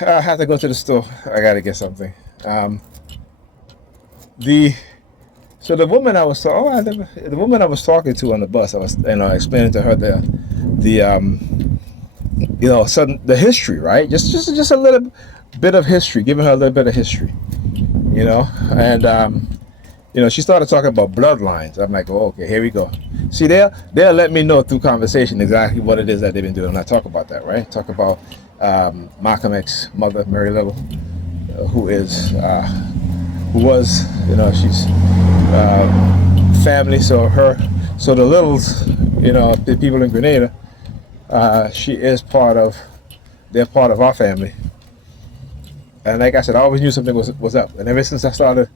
I have to go to the store. I gotta get something. Um, the the woman I was the woman I was talking to on the bus, I was explaining to her the history, right? Just a little bit of history, giving her a little bit of history, and she started talking about bloodlines. I'm like, oh, okay, here we go. See, they'll let me know through conversation exactly what it is that they've been doing. And I talk about that, right? Talk about Malcolm X's mother, Mary Little, who was, she's family. So the Littles, the people in Grenada, she is they're part of our family. And like I said, I always knew something was up. And ever since I started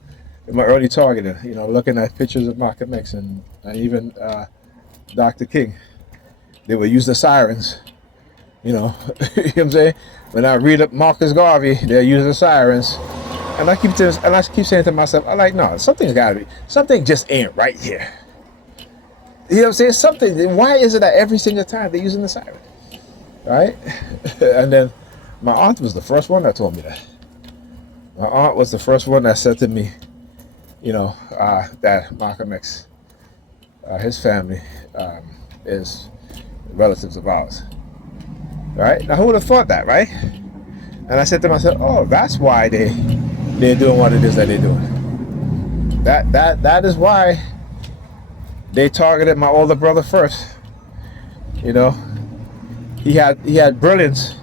in my early targeting, looking at pictures of Malcolm X and even Dr. King, they would use the sirens. You know what I'm saying? When I read up Marcus Garvey, they'll use the sirens. And I keep saying to myself, no, something's gotta be, something just ain't right here. You know what I'm saying? Something, why is it that every single time they're using the siren? Right? And then my aunt was the first one that told me that. My aunt was the first one that said to me, that Malcolm X, his family, is relatives of ours. Right? Now, who would have thought that, right? And I said to myself, oh, that's why they're doing what it is that they're doing. That is why they targeted my older brother first. He had brilliance.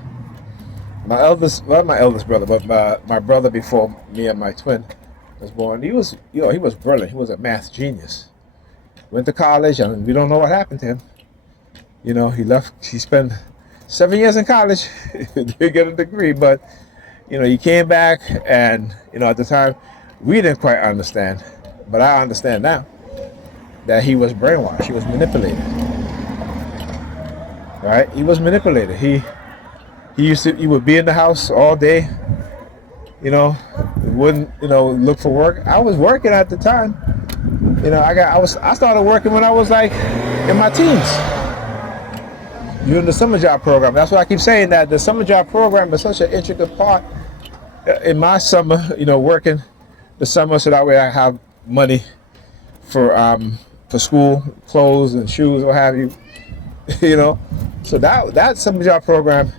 My eldest brother, but my brother before me and my twin was born, he was brilliant. He was a math genius. Went to college, and we don't know what happened to him. He spent 7 years in college to get a degree, but he came back, and at the time we didn't quite understand, but I understand now that he was brainwashed. He was manipulated. Right? He was manipulated. He would be in the house all day. Wouldn't look for work. I was working at the time. I started working when I was like in my teens. During the summer job program. That's why I keep saying that the summer job program is such an intricate part in my summer. Working the summer so that way I have money for school, clothes and shoes, what have you. So that summer job program.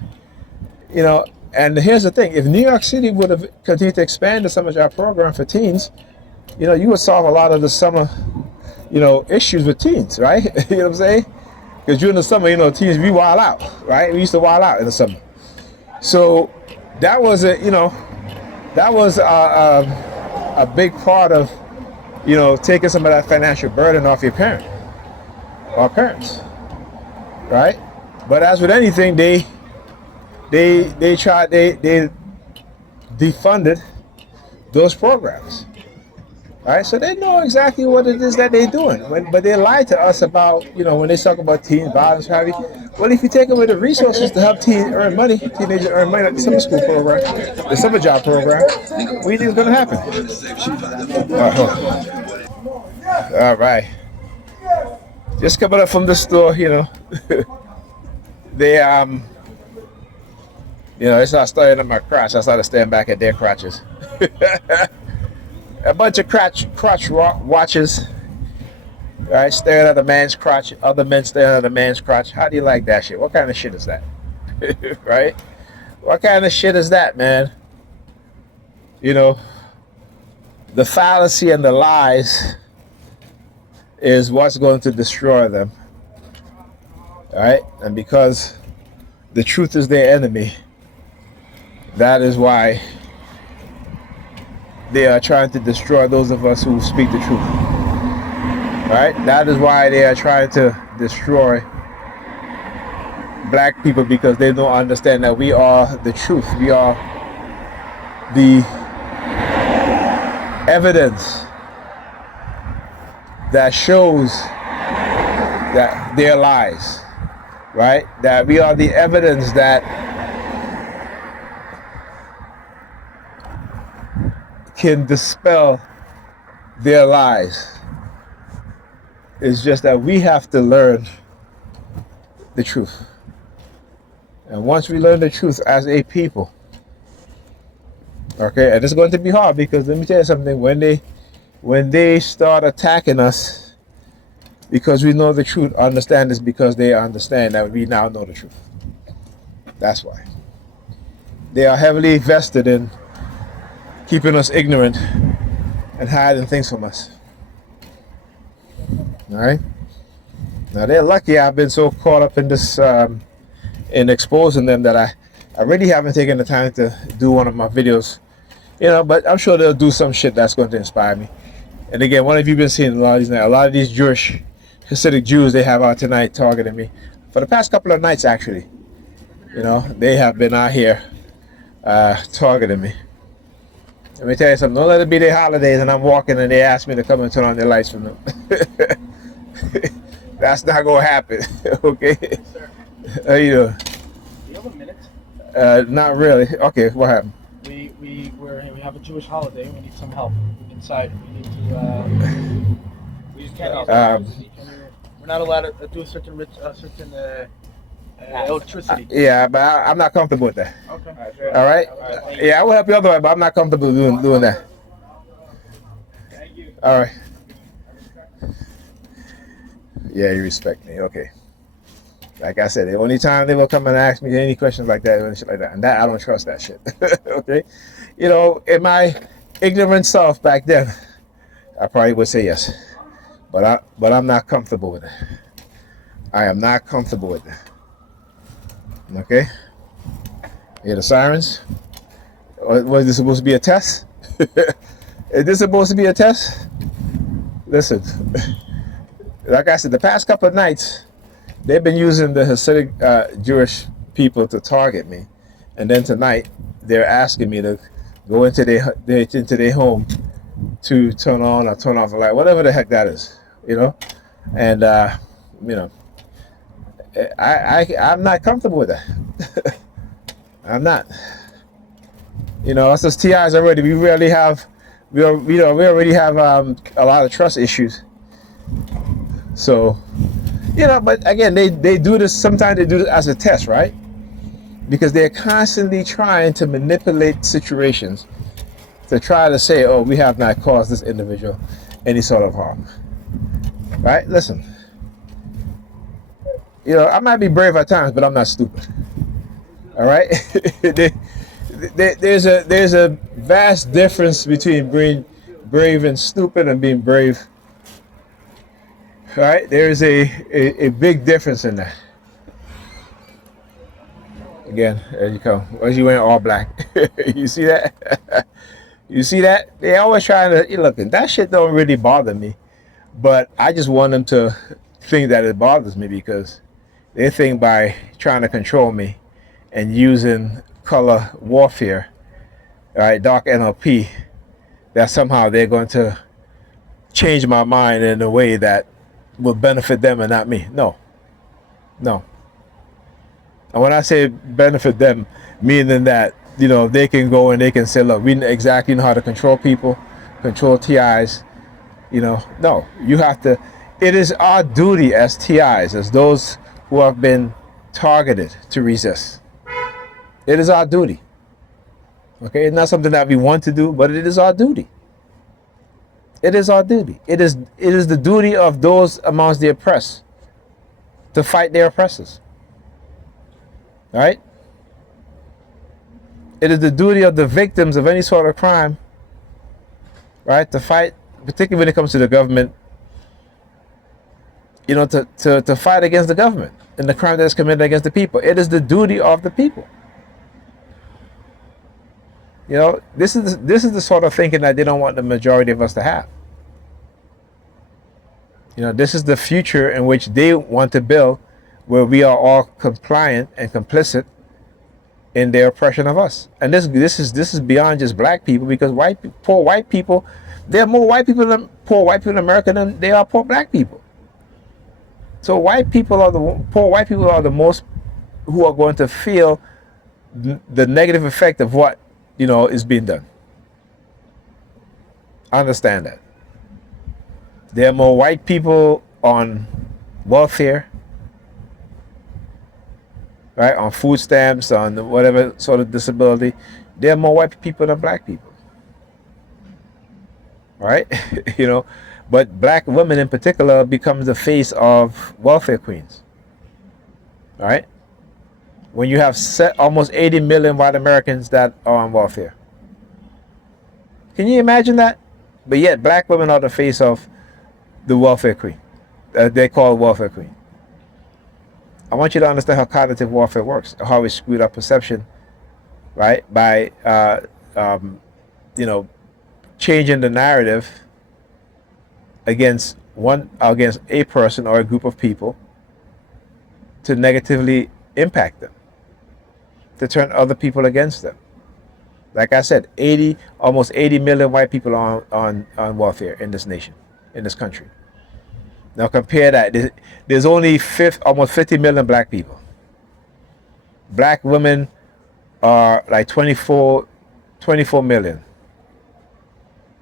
And here's the thing: if New York City would have continued to expand the summer job program for teens, you would solve a lot of the summer, issues with teens, right? You know what I'm saying? Because during the summer, teens, we wild out, right? We used to wild out in the summer. So that was a big part of, taking some of that financial burden off our parents, right? But as with anything, they defunded those programs. Right, so they know exactly what it is that they're doing, but they lie to us about, when they talk about teen violence, heavy. Well, if you take away the resources to help teenagers earn money like the summer school program, the summer job program, what do you think is going to happen? All right, just coming up from the store, they they started staring at my crotch. I started staring back at their crotches. A bunch of crotch watches, right? Staring at a man's crotch, other men staring at a man's crotch. How do you like that shit? What kind of shit is that? Right? What kind of shit is that, man? The fallacy and the lies is what's going to destroy them. Right? And because the truth is their enemy, that is why they are trying to destroy those of us who speak the truth. Right? That is why they are trying to destroy black people, because they don't understand that we are the truth. We are the evidence that shows that their lies. Right? That we are the evidence that can dispel their lies. It's just that we have to learn the truth. And once we learn the truth as a people, Okay, and it's going to be hard because let me tell you something. When they start attacking us because we know the truth, understand this because they understand that we now know the truth. That's why they are heavily vested in keeping us ignorant and hiding things from us. All right. Now they're lucky I've been so caught up in this in exposing them that I really haven't taken the time to do one of my videos. But I'm sure they'll do some shit that's going to inspire me. And again, what have you been seeing a lot of these Jewish Hasidic Jews they have out tonight targeting me for the past couple of nights actually. They have been out here targeting me. Let me tell you something. Don't let it be their holidays and I'm walking and they ask me to come and turn on their lights for them. That's not gonna happen. Okay. How you doing? Do you have a minute? Not really. Okay, what happened? We have a Jewish holiday. We need some help inside. We need to. We just can't. We're not allowed to do a certain electricity. Yeah, but I'm not comfortable with that. Okay. All right. Yeah, I will help you otherwise, but I'm not comfortable doing that. Thank you. All right. Yeah, you respect me. Okay. Like I said, the only time they will come and ask me any questions like that and shit like that, and that I don't trust that shit. Okay. In my ignorant self back then, I probably would say yes, but I'm not comfortable with it. I am not comfortable with it. Okay. You hear the sirens? Was this supposed to be a test? Is this supposed to be a test? Listen, like I said, the past couple of nights, they've been using the Hasidic Jewish people to target me, and then tonight they're asking me to go into their home to turn on or turn off the light, whatever the heck that is, And I'm not comfortable with that. I'm not. Us as TIs already, we already have a lot of trust issues. So, but again, they do this. Sometimes they do this as a test, right? Because they're constantly trying to manipulate situations to try to say, "Oh, we have not caused this individual any sort of harm." Right? Listen. I might be brave at times, but I'm not stupid. All right. There's a vast difference between being brave and stupid and being brave. All right. There is a big difference in that. Again, there you come. As you wearing all black, you see that? You see that? They always trying to look. That shit don't really bother me, but I just want them to think that it bothers me because they think by trying to control me and using color warfare, right, dark NLP, that somehow they're going to change my mind in a way that will benefit them and not me. No. And when I say benefit them, meaning that, they can go and they can say, look, we exactly know how to control people, control TIs. No, you have to. It is our duty as TIs, as those who have been targeted, to resist. It is our duty. Okay, it's not something that we want to do, but it is our duty. It is our duty. It is the duty of those amongst the oppressed to fight their oppressors. All right? It is the duty of the victims of any sort of crime, right, to fight, particularly when it comes to the government, to fight against the government and the crime that is committed against the people. It is the duty of the people. This is the sort of thinking that they don't want the majority of us to have. This is the future in which they want to build, where we are all compliant and complicit in their oppression of us. And this is beyond just black people, because poor white people, there are more poor white people in America than there are poor black people. So poor white people are the most who are going to feel the negative effect of what is being done. Understand that. There are more white people on welfare, right, on food stamps, on whatever sort of disability, There are more white people than black people. Right? You know, but black women in particular becomes the face of welfare queens. Right? When you have almost 80 million white Americans that are on welfare. Can you imagine that? But yet black women are the face of the welfare queen. They call welfare queen. I want you to understand how cognitive warfare works, how we screwed up perception, right? By you know, changing the narrative against a person or a group of people to negatively impact them, to turn other people against them. Like I said, almost 80 million white people are on welfare in this nation, in this country. Now compare that. There's only almost 50 million black people. Black women are like 24 million.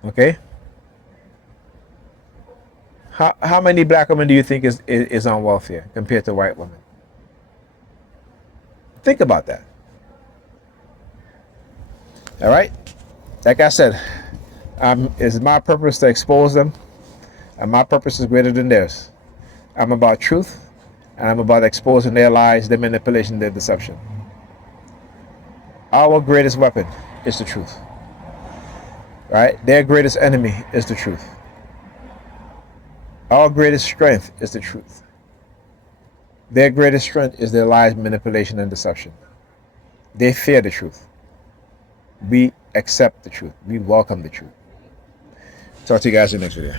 Okay? How many black women do you think is on welfare compared to white women? Think about that. All right? Like I said, it's my purpose to expose them. And my purpose is greater than theirs. I'm about truth, and I'm about exposing their lies, their manipulation, their deception. Our greatest weapon is the truth. Right? Their greatest enemy is the truth. Our greatest strength is the truth. Their greatest strength is their lies, manipulation, and deception. They fear the truth. We accept the truth. We welcome the truth. Talk to you guys in the next video.